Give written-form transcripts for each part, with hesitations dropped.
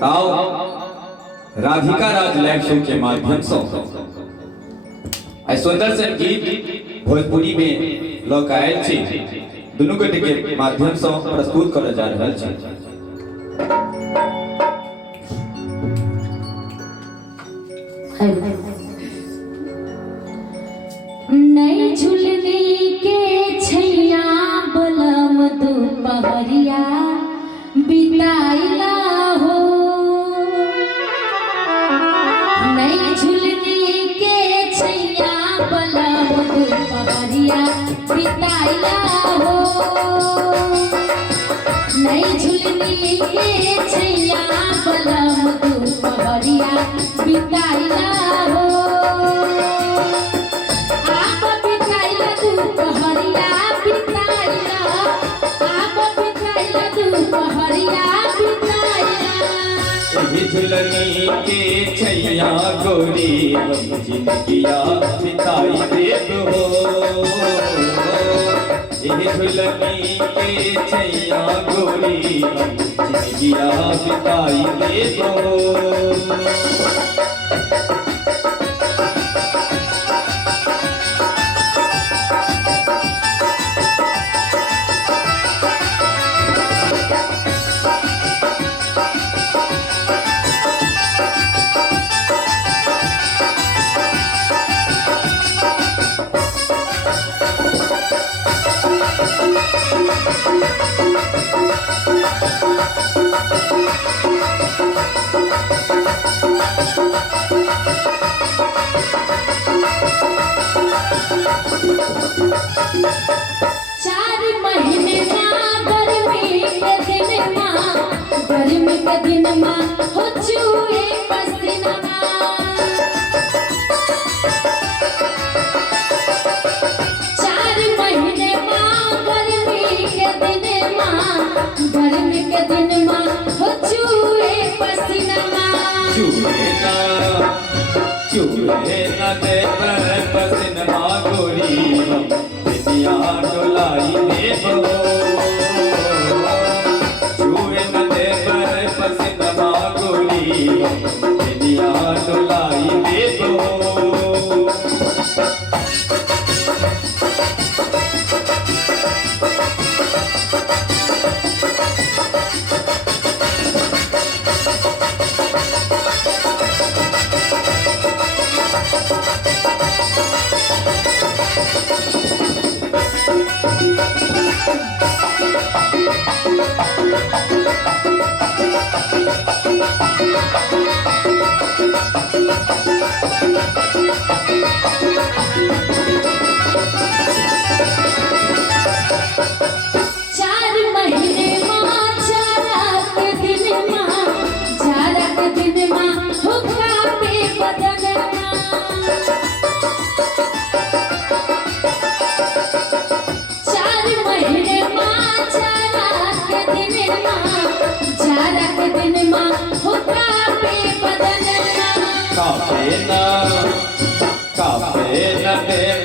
ताव राधिका राज लाइव शो के माध्यम से सुंदर से गीत भोजपुरी में लोक आयल छी दोनों गोटे के माध्यम से प्रस्तुत करल जा रहल छी। नई झुलनी के छैया बलम दुपहरिया बिताइला हो। नई झुलनी के छैया बलम दुपहरिया बिताइला हो। नई झुलनी के छैया बलम दुपहरिया बिताइला हो। झुलनी के छैया गोरी हम जिंदगिया बिताई देत हो। झुलनी के छैया गोरी हम जिंदगिया बिताई देत हो। गर्मी के दिन माँ हो चूहे पसीना। चार महीने माँ गर्मी के दिन माँ, गर्मी के दिन माँ हो चूहे पसीना। चूहे न दे पसीना गोरी दुनिया डोलाई देबो। पसीना गोरी दुनिया डोलाई देबो। कापे न देव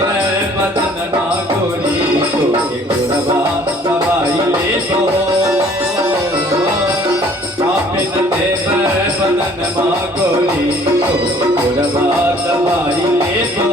बदन ना गोरी तोके गुरबा दवाई ले दो। कापे न देव बदन मा गोरी तोके गुरबा दवाई ले दो।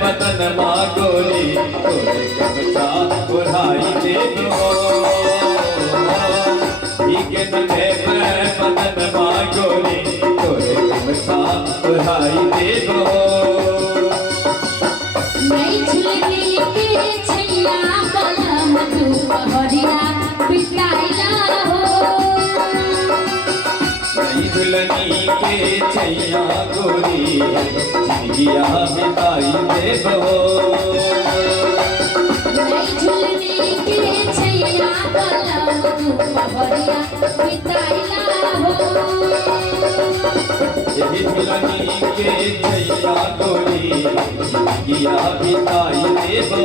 बदन मा गोरी तोरे गमछा उड़ाई दे दो। दिन देव बदन मागोरी तोरे गमछा उड़ाई देबो नहीं झुलने के छैया बलम तू पहरिया बिताइला हो नहीं दुल्हनी के छैया गोरी जिंदगिया बिताई देबो नहीं झुलने के छैया बलम तू पहरिया बिताइला हो यही दुल्हनी के छैया गोरी जिंदगिया बिताई देबो